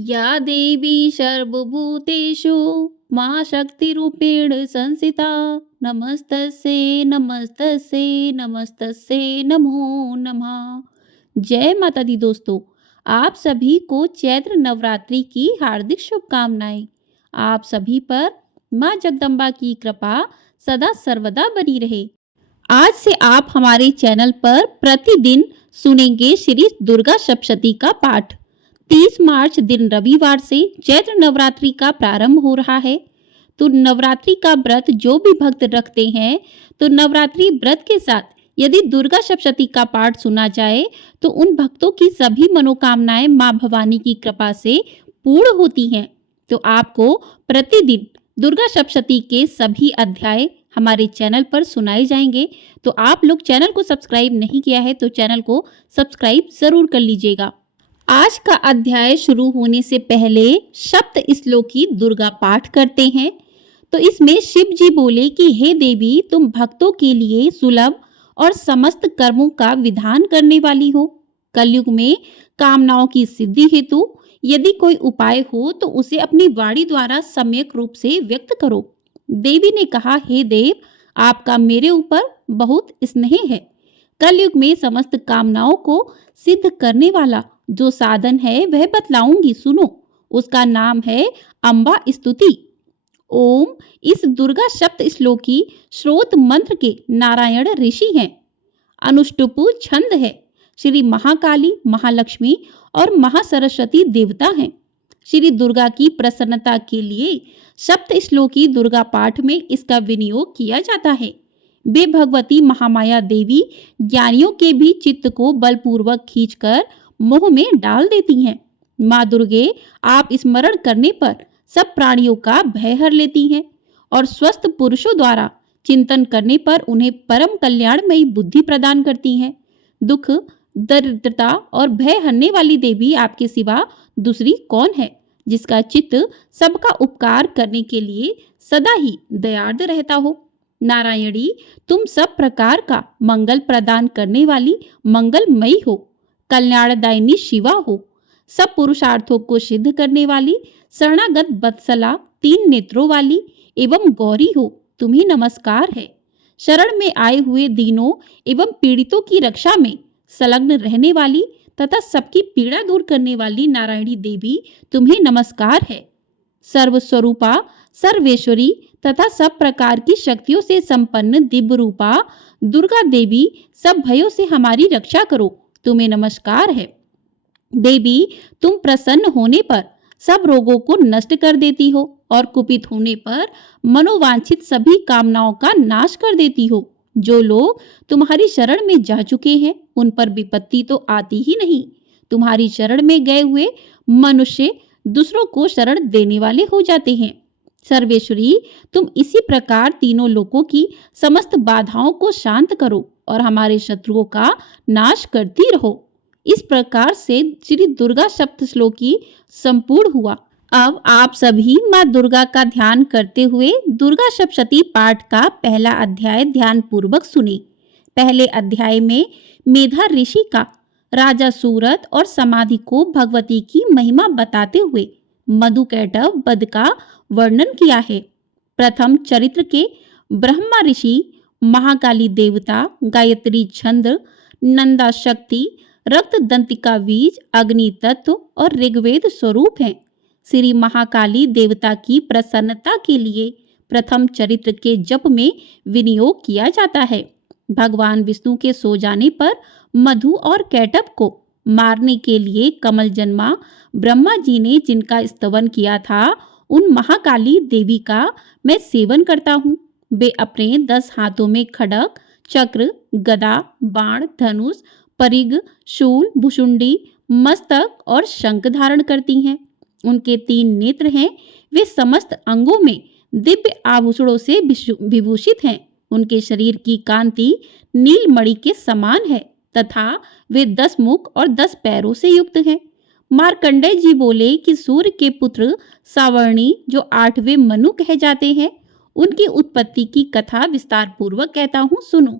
या देवी सर्वभूतेषु मां शक्तिरूपेण संस्थिता नमस्तस्यै नमस्तस्यै नमस्तस्यै नमो नमः। जय माता दी दोस्तों, आप सभी को चैत्र नवरात्रि की हार्दिक शुभकामनाएं। आप सभी पर मां जगदम्बा की कृपा सदा सर्वदा बनी रहे। आज से आप हमारे चैनल पर प्रतिदिन सुनेंगे श्री दुर्गा सप्तशती का पाठ। 30 मार्च दिन रविवार से चैत्र नवरात्रि का प्रारंभ हो रहा है। तो नवरात्रि का व्रत जो भी भक्त रखते हैं, तो नवरात्रि व्रत के साथ यदि दुर्गा सप्तशती का पाठ सुना जाए तो उन भक्तों की सभी मनोकामनाएं मां भवानी की कृपा से पूर्ण होती हैं। तो आपको प्रतिदिन दुर्गा सप्तशती के सभी अध्याय हमारे चैनल पर सुनाए जाएंगे। तो आप लोग चैनल को सब्सक्राइब नहीं किया है तो चैनल को सब्सक्राइब जरूर कर लीजिएगा। आज का अध्याय शुरू होने से पहले सप्त श्लोकी दुर्गा पाठ करते हैं। तो इसमें शिव जी बोले कि हे देवी, तुम भक्तों के लिए सुलभ और समस्त कर्मों का विधान करने वाली हो। कलयुग में कामनाओं की सिद्धि हेतु यदि कोई उपाय हो तो उसे अपनी वाणी द्वारा सम्यक रूप से व्यक्त करो। देवी ने कहा, हे देव, आपका मेरे ऊपर बहुत स्नेह है। कलयुग में समस्त कामनाओं को सिद्ध करने वाला जो साधन है वह बतलाऊंगी, सुनो। उसका नाम है अम्बा स्तुति। ओम इस दुर्गा सप्त श्लोकी स्रोत मंत्र के नारायण ऋषि हैं। अनुष्टुप छंद है। श्री महाकाली, महालक्ष्मी और महासरस्वती देवता हैं। श्री दुर्गा की प्रसन्नता के लिए सप्त श्लोकी दुर्गा पाठ में इसका विनियोग किया जाता है। वे भगवती महामाया देवी ज्ञानियों के भी चित्त को बलपूर्वक खींचकर मोह में डाल देती हैं। माँ दुर्गे आप स्मरण करने पर सब प्राणियों का भय हर लेती हैं और स्वस्थ पुरुषों द्वारा चिंतन करने पर उन्हें परम कल्याणमयी बुद्धि प्रदान करती हैं। दुख, दरिद्रता और भय हरने वाली देवी आपके सिवा दूसरी कौन है, जिसका चित्त सबका उपकार करने के लिए सदा ही दयार्द रहता हो। नारायणी, तुम सब प्रकार का मंगल प्रदान करने वाली मंगलमयी हो, कल्याणदायिनी शिवा हो, सब पुरुषार्थों को सिद्ध करने वाली शरणागत वत्सला, 3 नेत्रों वाली एवं गौरी हो, तुम्हें नमस्कार है। शरण में आए हुए दीनों एवं पीड़ितों की रक्षा में संलग्न रहने वाली तथा सबकी पीड़ा दूर करने वाली नारायणी देवी, तुम्हें नमस्कार है। सर्वस्वरूपा, सर्वेश्वरी तथा सब प्रकार की शक्तियों से संपन्न दिव्य रूपा दुर्गा देवी, सब भयों से हमारी रक्षा करो, तुम्हें नमस्कार है। देवी, तुम प्रसन्न होने पर सब रोगों को नष्ट कर देती हो और कुपित होने पर मनोवांछित सभी कामनाओं का नाश कर देती हो। जो लोग तुम्हारी शरण में जा चुके हैं उन पर विपत्ति तो आती ही नहीं। तुम्हारी शरण में गए हुए मनुष्य दूसरों को शरण देने वाले हो जाते हैं। सर्वेश्वरी, तुम इसी प्रकार तीनों लोकों की समस्त बाधाओं को शांत करो और हमारे शत्रुओं का नाश करती रहो। इस प्रकार से श्री दुर्गा सप्त श्लोकी संपूर्ण हुआ। अब आप सभी माँ दुर्गा का ध्यान करते हुए दुर्गा सप्तशती पाठ का पहला अध्याय ध्यान पूर्वक सुने। पहले अध्याय में मेधा ऋषि का राजा सूरत और समाधि को भगवती की महिमा बताते हुए मधुकैटभ वध का वर्णन किया है। प्रथम चरित्र के ब्रह्मा ऋषि, महाकाली देवता, गायत्री छंद, नंदा शक्ति, रक्त दंतिका बीज, अग्नि तत्व और ऋग्वेद स्वरूप हैं। श्री महाकाली देवता की प्रसन्नता के लिए प्रथम चरित्र के जप में विनियोग किया जाता है। भगवान विष्णु के सो जाने पर मधु और कैटभ को मारने के लिए कमल जन्मा ब्रह्मा जी ने जिनका स्तवन किया था, उन महाकाली देवी का मैं सेवन करता हूँ। वे अपने 10 हाथों में खड्ग, चक्र, गदा, बाण, धनुष, परिग, शूल, भुशुंडी, मस्तक और शंख धारण करती हैं। उनके 3 नेत्र हैं। वे समस्त अंगों में दिव्य आभूषणों से विभूषित हैं। उनके शरीर की कांति नीलमणि के समान है तथा वे 10 मुख और 10 पैरों से युक्त हैं। मार्कंडेय जी बोले कि सूर्य के पुत्र सावर्णी, जो 8वें मनु कहे जाते हैं, उनकी उत्पत्ति की कथा विस्तार पूर्वक कहता हूँ, सुनो।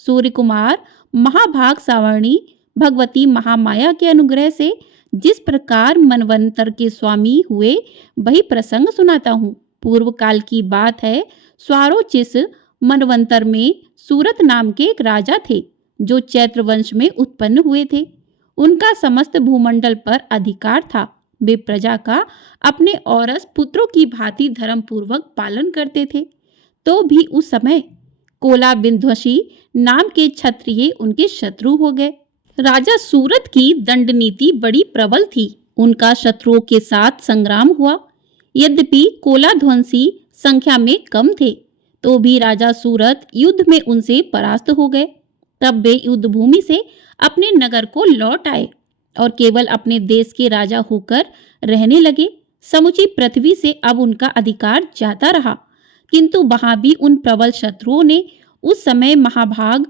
सूर्य कुमार महाभाग सावर्णी भगवती महामाया के अनुग्रह से जिस प्रकार मनवंतर के स्वामी हुए वही प्रसंग सुनाता हूँ। पूर्व काल की बात है। स्वारोचिस मनवंतर में सूरत नाम के एक राजा थे जो चैत्र वंश में उत्पन्न हुए थे। उनका समस्त भूमंडल पर अधिकार था। वे प्रजा का अपने औरस पुत्रों की भांति धर्म पूर्वक पालन करते थे। तो भी उस समय कोला विंध्वसी नाम के क्षत्रिय उनके शत्रु हो गए। राजा सूरत की दंड नीति बड़ी प्रबल थी। उनका शत्रुओं के साथ संग्राम हुआ। यद्यपि कोलाध्वंसी संख्या में कम थे, तो भी राजा सूरत युद्ध में उनसे परास्त हो गए। तब वे युद्ध भूमि से अपने नगर को लौट आए और केवल अपने देश के राजा होकर रहने लगे। समुची पृथ्वी से अब उनका अधिकार जाता रहा, किंतु वहां भी उन प्रबल शत्रुओं ने उस समय महाभाग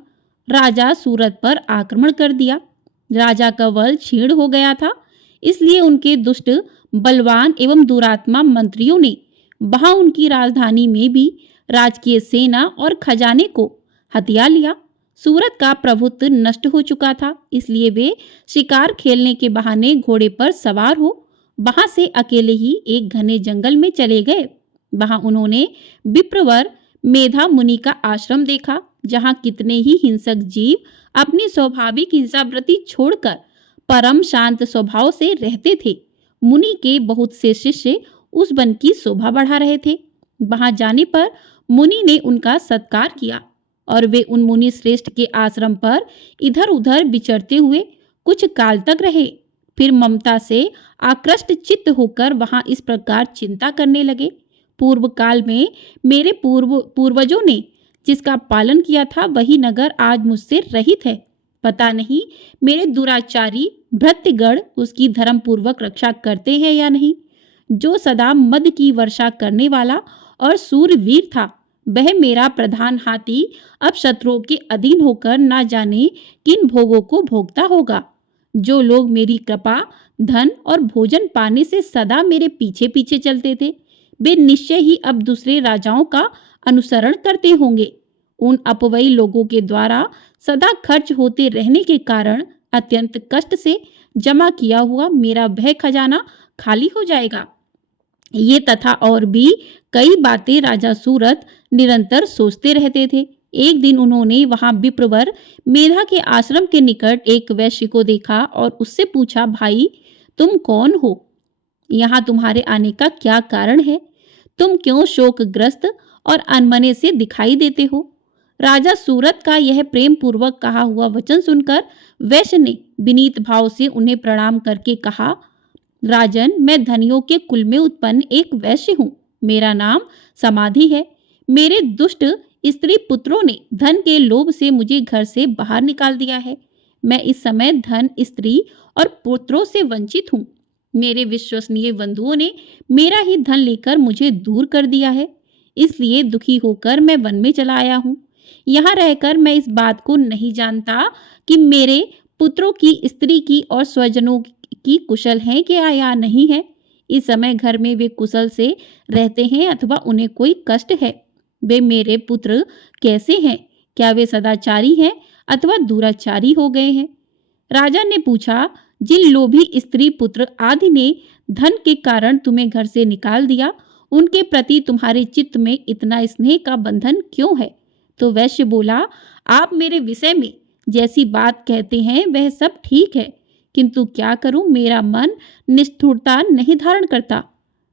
राजा सूरत पर आक्रमण कर दिया। राजा का बल क्षीण हो गया था, इसलिए उनके दुष्ट बलवान एवं दुरात्मा मंत्रियों ने वहां उनकी राजधानी में भी राजकीय सेना और खजाने को हथिया लिया। सूरत का प्रभुत्व नष्ट हो चुका था, इसलिए वे शिकार खेलने के बहाने घोड़े पर सवार हो वहां से अकेले ही एक घने जंगल में चले गए। वहां उन्होंने विप्रवर मेधा मुनि का आश्रम देखा, जहां कितने ही हिंसक जीव अपनी स्वाभाविक हिंसावृत्ति छोड़कर परम शांत स्वभाव से रहते थे। मुनि के बहुत से शिष्य उस वन की शोभा बढ़ा रहे थे। वहां जाने पर मुनि ने उनका सत्कार किया और वे उन मुनि श्रेष्ठ के आश्रम पर इधर उधर विचरते हुए कुछ काल तक रहे। फिर ममता से आकृष्ट चित्त होकर वहां इस प्रकार चिंता करने लगे। पूर्व काल में मेरे पूर्वजों ने जिसका पालन किया था वही नगर आज मुझसे रहित है। पता नहीं मेरे दुराचारी भृत्यगण उसकी धर्म पूर्वक रक्षा करते हैं या नहीं। जो सदा मद की वर्षा करने वाला और सूरवीर था, वह मेरा प्रधान हाथी अब शत्रुओं के अधीन होकर ना जाने किन भोगों को भोगता होगा। जो लोग मेरी कृपा, धन और भोजन पाने से सदा मेरे पीछे पीछे चलते थे, वे निश्चय ही अब दूसरे राजाओं का अनुसरण करते होंगे। उन अपवयी लोगों के द्वारा सदा खर्च होते रहने के कारण अत्यंत कष्ट से जमा किया हुआ मेरा वह खजाना खाली हो जाएगा। ये तथा और भी कई बातें राजा सूरत निरंतर सोचते रहते थे। एक दिन उन्होंने वहां विप्रवर मेधा के आश्रम के निकट एक वैश्य को देखा और उससे पूछा, भाई तुम कौन हो? यहाँ तुम्हारे आने का क्या कारण है? तुम क्यों शोकग्रस्त और अनमने से दिखाई देते हो? राजा सूरत का यह प्रेम पूर्वक कहा हुआ वचन सुनकर वैश्य ने विनीत भाव से उन्हें प्रणाम करके कहा, राजन, मैं धनियों के कुल में उत्पन्न एक वैश्य हूँ। मेरा नाम समाधि है। मेरे दुष्ट स्त्री पुत्रों ने धन के लोभ से मुझे घर से बाहर निकाल दिया है। मैं इस समय धन, स्त्री और पुत्रों से वंचित हूँ। मेरे विश्वसनीय बंधुओं ने मेरा ही धन लेकर मुझे दूर कर दिया है, इसलिए दुखी होकर मैं वन में चला आया हूँ। यहाँ रहकर मैं इस बात को नहीं जानता कि मेरे पुत्रों की, स्त्री की और स्वजनों की कुशल हैं कि या नहीं है। इस समय घर में वे कुशल से रहते हैं अथवा उन्हें कोई कष्ट है। वे मेरे पुत्र कैसे हैं? क्या वे सदाचारी हैं अथवा दुराचारी हो गए हैं? राजा ने पूछा, जिन लोभी स्त्री पुत्र आदि ने धन के कारण तुम्हें घर से निकाल दिया, उनके प्रति तुम्हारे चित्त में इतना स्नेह का बंधन क्यों है? तो वैश्य बोला, आप मेरे विषय में जैसी बात कहते हैं वह सब ठीक है, किंतु क्या करूं, मेरा मन निष्ठुरता नहीं धारण करता।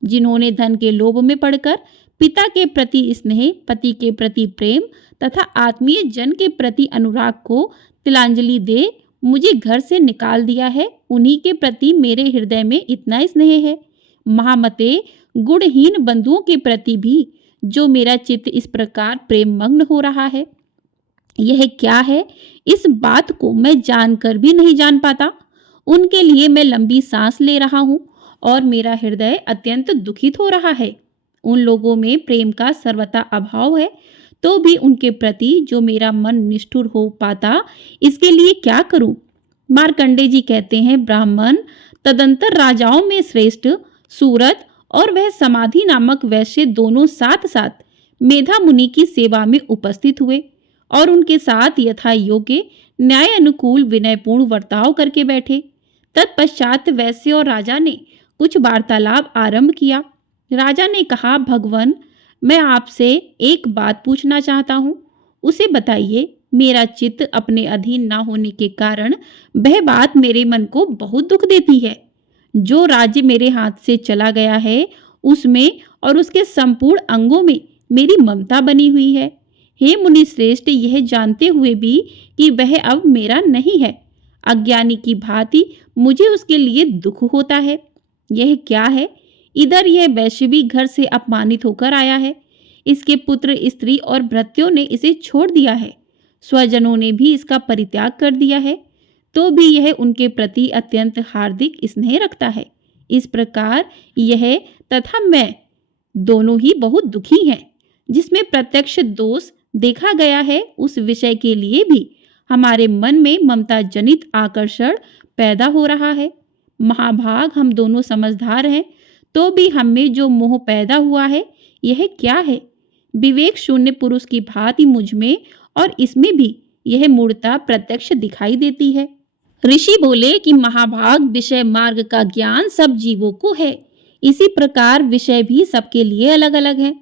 जिन्होंने धन के लोभ में पड़कर पिता के प्रति स्नेह, पति के प्रति प्रेम तथा आत्मीय जन के प्रति अनुराग को तिलांजलि दे मुझे घर से निकाल दिया है, उन्हीं के प्रति मेरे हृदय में इतना स्नेह है। महामते, गुणहीन बंधुओं के प्रति भी जो मेरा चित्त इस प्रकार प्रेम मग्न हो रहा है, यह क्या है? इस बात को मैं जानकर भी नहीं जान पाता। उनके लिए मैं लंबी सांस ले रहा हूँ और मेरा हृदय अत्यंत दुखित हो रहा है। उन लोगों में प्रेम का सर्वथा अभाव है, तो भी उनके प्रति जो मेरा मन निष्ठुर हो पाता, इसके लिए क्या करूं? मार्कंडे जी कहते हैं, ब्राह्मण तदंतर राजाओं में श्रेष्ठ सूरत और वह समाधि नामक वैश्य दोनों साथ साथ मेधा मुनि की सेवा में उपस्थित हुए और उनके साथ यथा योग्य न्याय अनुकूल विनयपूर्ण वर्ताव करके बैठे। तत्पश्चात वैश्य और राजा ने कुछ वार्तालाप आरंभ किया। राजा ने कहा, भगवान, मैं आपसे एक बात पूछना चाहता हूँ, उसे बताइए। मेरा चित्त अपने अधीन ना होने के कारण वह बात मेरे मन को बहुत दुख देती है। जो राज्य मेरे हाथ से चला गया है, उसमें और उसके संपूर्ण अंगों में मेरी ममता बनी हुई है। हे मुनि श्रेष्ठ, यह जानते हुए भी कि वह अब मेरा नहीं है, अज्ञानी की भांति मुझे उसके लिए दुख होता है। यह क्या है? इधर यह वैश्य भी घर से अपमानित होकर आया है। इसके पुत्र, स्त्री और भृत्यों ने इसे छोड़ दिया है। स्वजनों ने भी इसका परित्याग कर दिया है, तो भी यह उनके प्रति अत्यंत हार्दिक स्नेह रखता है। इस प्रकार यह तथा मैं दोनों ही बहुत दुखी हैं। जिसमें प्रत्यक्ष दोष देखा गया है, उस विषय के लिए भी हमारे मन में ममता जनित आकर्षण पैदा हो रहा है। महाभाग, हम दोनों समझदार हैं, तो भी हम में जो मोह पैदा हुआ है, यह क्या है? विवेक शून्य पुरुष की भांति मुझ में और इसमें भी यह मूर्ता प्रत्यक्ष दिखाई देती है। ऋषि बोले कि महाभाग, विषय मार्ग का ज्ञान सब जीवों को है। इसी प्रकार विषय भी सबके लिए अलग अलग है।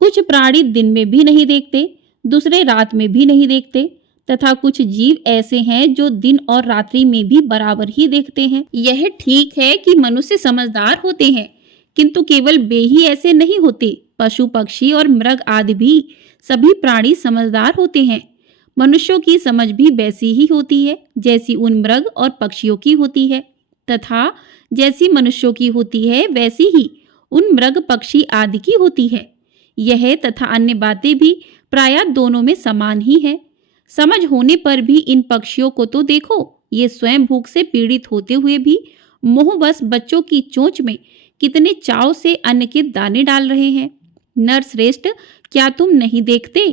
कुछ प्राणी दिन में भी नहीं देखते, दूसरे रात में भी नहीं देखते, तथा कुछ जीव ऐसे हैं जो दिन और रात्रि में भी बराबर ही देखते हैं। यह ठीक है कि मनुष्य समझदार होते हैं, किंतु केवल वे ही ऐसे नहीं होते। पशु, पक्षी और मृग आदि भी सभी प्राणी समझदार होते हैं। मनुष्यों की समझ भी वैसी ही होती है जैसी उन मृग और पक्षियों की होती है, तथा जैसी मनुष्यों की होती है वैसी ही उन मृग, पक्षी आदि की होती है। यह तथा अन्य बातें भी प्रायः दोनों में समान ही है। समझ होने पर भी इन पक्षियों को तो देखो, ये स्वयं भूख से पीड़ित होते हुए भी मोहवश बच्चों की चोंच में कितने चाव से अन्न के दाने डाल रहे हैं। नरश्रेष्ठ, क्या तुम नहीं देखते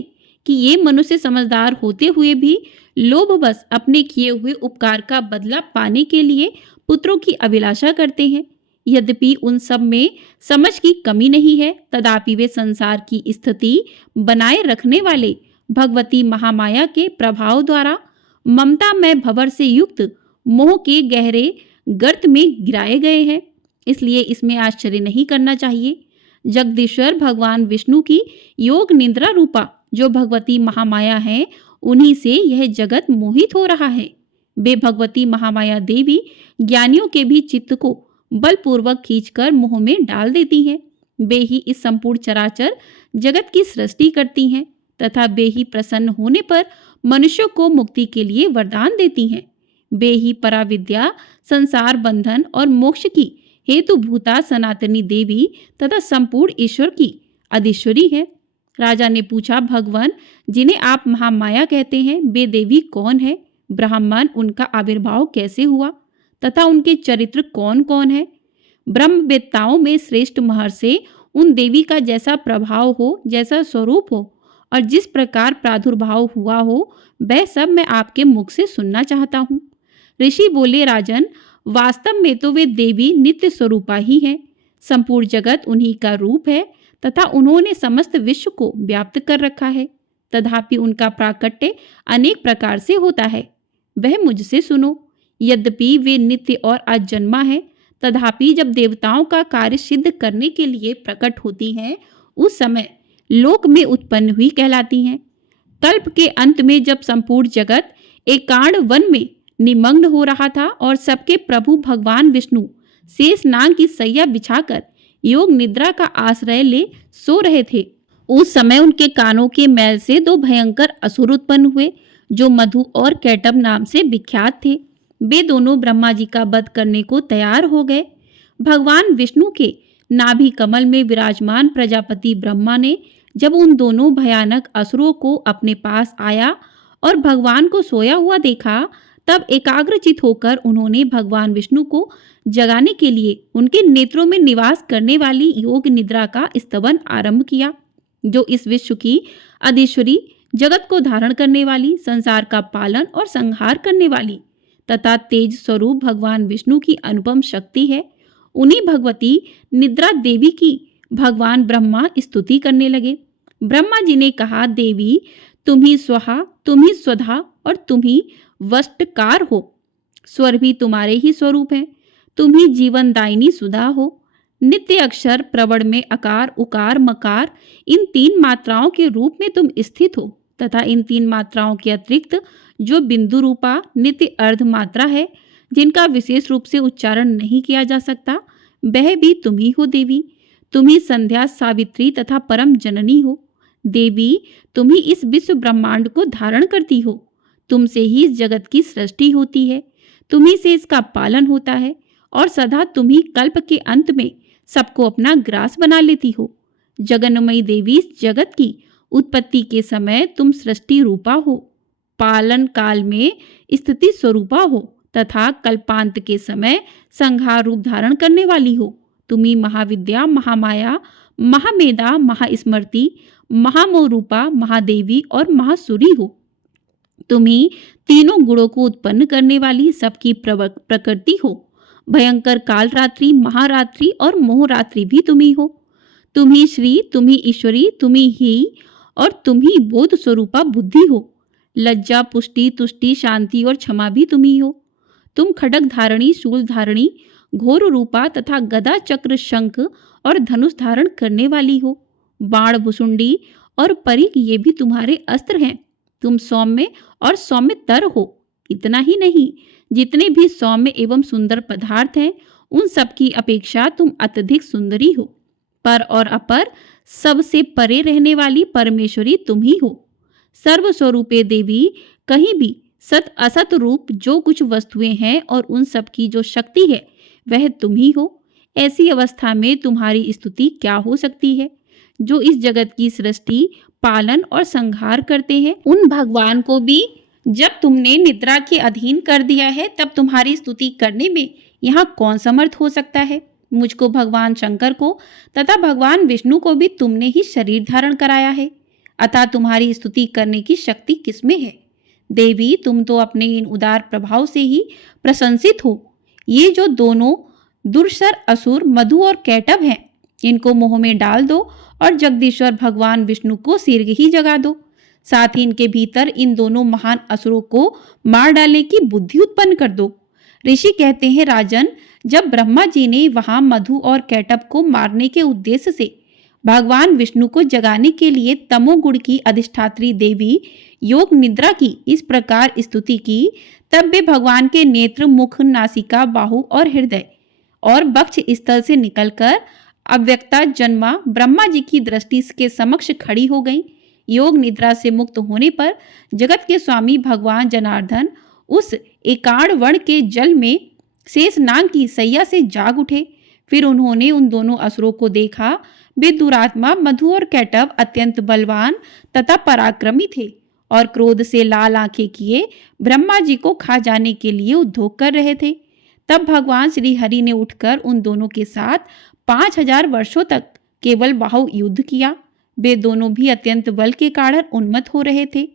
कि ये मनुष्य समझदार होते हुए भी लोभवश अपने किए हुए उपकार का बदला पाने के लिए पुत्रों की अभिलाषा करते हैं? यद्यपि उन सब में समझ की कमी नहीं है, तथापि वे संसार की स्थिति बनाए रखने वाले भगवती महामाया के प्रभाव द्वारा ममता में भंवर से युक्त मोह के गहरे गर्त में गिराए गए हैं। इसलिए इसमें आश्चर्य नहीं करना चाहिए। जगदीश्वर भगवान विष्णु की योग निद्रा रूपा जो भगवती महामाया है, उन्हीं से यह जगत मोहित हो रहा है। वे भगवती महामाया देवी ज्ञानियों के भी चित्त को बलपूर्वक खींचकर मोह में डाल देती हैं। वे ही इस संपूर्ण चराचर जगत की सृष्टि करती हैं, तथा वे ही प्रसन्न होने पर मनुष्यों को मुक्ति के लिए वरदान देती हैं। वे ही पराविद्या, संसार बंधन और मोक्ष की हेतुभूता सनातनी देवी तथा संपूर्ण ईश्वर की अधीश्वरी है। राजा ने पूछा, भगवान, जिन्हें आप महामाया कहते हैं, वे देवी कौन है? ब्राह्मण, उनका आविर्भाव कैसे हुआ तथा उनके चरित्र कौन कौन है? ब्रह्मवेत्ताओं में श्रेष्ठ महर्षि उन देवी का जैसा प्रभाव हो, जैसा स्वरूप हो और जिस प्रकार प्रादुर्भाव हुआ हो, वह सब मैं आपके मुख से सुनना चाहता हूँ। ऋषि बोले, राजन, वास्तव में तो वे देवी नित्य स्वरूपा ही हैं। संपूर्ण जगत उन्हीं का रूप है तथा उन्होंने समस्त विश्व को व्याप्त कर रखा है। तथापि उनका प्राकट्य अनेक प्रकार से होता है, वह मुझसे सुनो। यद्यपि वे नित्य और अजन्मा है, तथापि जब देवताओं का कार्य सिद्ध करने के लिए प्रकट होती हैं, उस समय लोक में उत्पन्न हुई कहलाती हैं। कल्प के अंत में जब संपूर्ण जगत एकांड वन में निमग्न हो रहा था और सबके प्रभु भगवान विष्णु शेष नाग की सैया बिछाकर योग निद्रा का आश्रय ले सो रहे थे, उस समय उनके कानों के मैल से दो भयंकर असुर उत्पन्न हुए, जो मधु और कैटभ नाम से विख्यात थे। वे दोनों ब्रह्मा जी का वध करने को तैयार हो गए। भगवान विष्णु के नाभि कमल में विराजमान प्रजापति ब्रह्मा ने जब उन दोनों भयानक असुरों को अपने पास आया और भगवान को सोया हुआ देखा, तब एकाग्रचित होकर उन्होंने भगवान विष्णु को जगाने के लिए उनके नेत्रों में निवास करने वाली योग निद्रा का स्तवन आरंभ किया, जो इस विश्व की अधीश्वरी, जगत को धारण करने वाली, संसार का पालन और संहार करने वाली तथा तेज स्वरूप भगवान विष्णु की अनुपम शक्ति है। उन्हीं भगवती निद्रा देवी की भगवान ब्रह्मा स्तुति करने लगे। ब्रह्मा जी ने कहा, देवी, तुम ही स्वाहा, तुम ही स्वधा और तुम ही वष्टकार हो। स्वर भी तुम्हारे ही स्वरूप हैं। तुम ही जीवनदायिनी सुधा हो। नित्य अक्षर प्रवण में अकार उकार मकार इन 3 मात्राओं के रूप में तुम स्थित हो तथा इन 3 मात्राओं के अतिरिक्त जो बिंदु रूपा नित्य अर्ध मात्रा है, जिनका विशेष रूप से उच्चारण नहीं किया जा सकता, वह भी तुम ही हो देवी। तुम ही संध्या सावित्री तथा परम जननी हो। देवी, तुम ही इस विश्व ब्रह्मांड को धारण करती हो। तुमसे ही इस जगत की सृष्टि होती है, तुम ही से इसका पालन होता है और सदा तुम ही कल्प के अंत में सबको अपना ग्रास बना लेती हो। जगन्मयी देवी, इस जगत की उत्पत्ति के समय तुम सृष्टि रूपा हो, पालन काल में स्थिति स्वरूपा हो तथा कल्पांत के समय संहार रूप धारण करने वाली हो। तुम ही महाविद्या, महामाया, महामेधा, महास्मृति, महामोह रूपा, महादेवी और महासुरी हो। तुम ही तीनों गुणों को उत्पन्न करने वाली सबकी प्रकृति हो। भयंकर काल रात्रि, महारात्रि और मोहरात्रि भी तुम ही हो। तुम ही श्री, तुम ही ईश्वरी, तुम ही और तुम ही बोध स्वरूपा बुद्धि हो। लज्जा, पुष्टि, तुष्टि, शांति और क्षमा भी तुम ही हो। तुम खड्ग धारणी, शूल धारणी, घोर रूपा तथा गदा, चक्र, शंख और धनुष धारण करने वाली हो। बाण, भुसुंडी और परिक ये भी तुम्हारे अस्त्र हैं। तुम सौम्य और सौम्यतर हो। इतना ही नहीं, जितने भी सौम्य एवं सुंदर पदार्थ हैं, उन सब की अपेक्षा तुम अत्यधिक सुंदरी हो। पर और अपर सबसे परे रहने वाली परमेश्वरी तुम ही हो। सर्वस्वरूपे देवी, कहीं भी सत असत रूप जो कुछ वस्तुएं हैं और उन सब की जो शक्ति है, वह तुम ही हो। ऐसी अवस्था में तुम्हारी स्तुति क्या हो सकती है? जो इस जगत की सृष्टि, पालन और संहार करते हैं, उन भगवान को भी जब तुमने निद्रा के अधीन कर दिया है, तब तुम्हारी स्तुति करने में यहाँ कौन समर्थ हो सकता है? मुझको, भगवान शंकर को तथा भगवान विष्णु को भी तुमने ही शरीर धारण कराया है, अतः तुम्हारी स्तुति करने की शक्ति किसमें है? देवी, तुम तो अपने इन उदार प्रभाव से ही प्रशंसित हो। ये जो दोनों दुर्सर असुर मधु और कैटभ हैं, इनको मोह में डाल दो और जगदीश्वर भगवान विष्णु को शीघ्र ही जगा दो। साथ ही इनके भीतर इन दोनों महान असुरों को मार डालने की बुद्धि उत्पन्न कर दो। ऋषि कहते हैं, राजन, जब ब्रह्मा जी ने वहां मधु और कैटभ को मारने के उद्देश्य से भगवान विष्णु को जगाने के लिए तमोगुण की अधिष्ठात्री देवी योग निद्रा की इस प्रकार स्तुति की, तब वे भगवान के नेत्र, मुख, नासिका, बाहु और हृदय और वक्ष स्थल से निकलकर अव्यक्ता जन्मा ब्रह्मा जी की दृष्टि के समक्ष खड़ी हो गई। योग निद्रा से मुक्त होने पर जगत के स्वामी भगवान जनार्दन उस एकाण वर्ण के जल में शेष नाग की सैया से जाग उठे। फिर उन्होंने उन दोनों असुरों को देखा। वे दुरात्मा मधु और कैटभ अत्यंत बलवान तथा पराक्रमी थे और क्रोध से लाल आंखें किए ब्रह्मा जी को खा जाने के लिए उद्योग कर रहे थे। तब भगवान श्री हरि ने उठकर उन दोनों के साथ 5000 वर्षों तक केवल बाहु युद्ध किया। वे दोनों भी अत्यंत बल के कारण उन्मत्त हो रहे थे।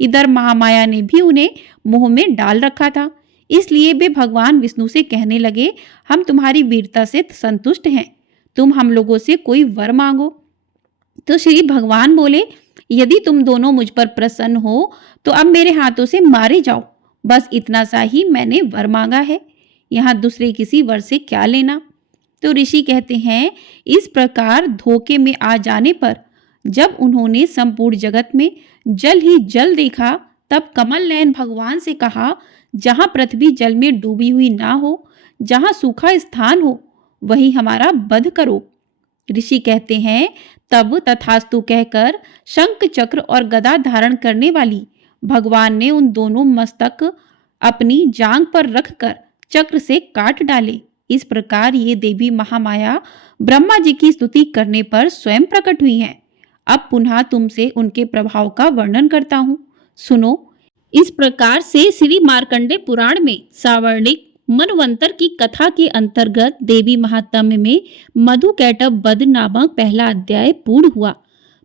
इधर महामाया ने भी उन्हें मोह में डाल रखा था, इसलिए वे भगवान विष्णु से कहने लगे, हम तुम्हारी वीरता से संतुष्ट हैं, तुम हम लोगों से कोई वर मांगो। तो श्री भगवान बोले, यदि तुम दोनों मुझ पर प्रसन्न हो तो अब मेरे हाथों से मारे जाओ। बस इतना सा ही मैंने वर मांगा है, यहाँ दूसरे किसी वर से क्या लेना। तो ऋषि कहते हैं, इस प्रकार धोखे में आ जाने पर जब उन्होंने संपूर्ण जगत में जल ही जल देखा, तब कमल नयन भगवान से कहा, जहाँ पृथ्वी जल में डूबी हुई ना हो, जहाँ सूखा स्थान हो, वही हमारा वध करो। ऋषि कहते हैं, तब तथास्तु कहकर शंख, चक्र और गदा धारण करने वाली भगवान ने उन दोनों मस्तक अपनी जांग पर रखकर चक्र से काट डाले। इस प्रकार ये देवी महामाया ब्रह्मा जी की स्तुति करने पर स्वयं प्रकट हुई हैं। अब पुनः तुमसे उनके प्रभाव का वर्णन करता हूँ, सुनो। इस प्रकार से श्री मार्कंडे पुराण में सावर्णिक मनवंतर की कथा के अंतर्गत देवी महात्म्य में मधु कैटभ वध नामक पहला अध्याय पूर्ण हुआ।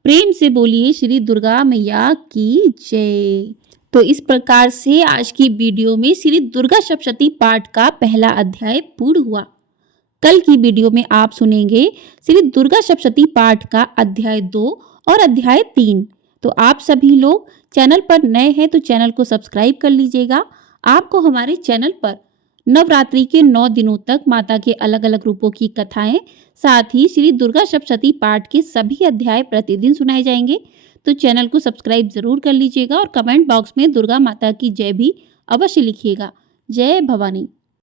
प्रेम से बोलिए श्री दुर्गा मैया की जय। तो इस प्रकार से आज की वीडियो में श्री दुर्गा सप्तशती पाठ का पहला अध्याय पूर्ण हुआ। कल की वीडियो में आप सुनेंगे श्री दुर्गा सप्तशती पाठ का अध्याय 2 और अध्याय 3। तो आप सभी लोग चैनल पर नए हैं तो चैनल को सब्सक्राइब कर लीजिएगा। आपको हमारे चैनल पर नवरात्रि के 9 दिनों तक माता के अलग-अलग रूपों की कथाएं, साथ ही श्री दुर्गा सप्तशती पाठ के सभी अध्याय प्रतिदिन सुनाए जाएंगे। तो चैनल को सब्सक्राइब जरूर कर लीजिएगा और कमेंट बॉक्स में दुर्गा माता की जय भी अवश्य लिखिएगा। जय भवानी।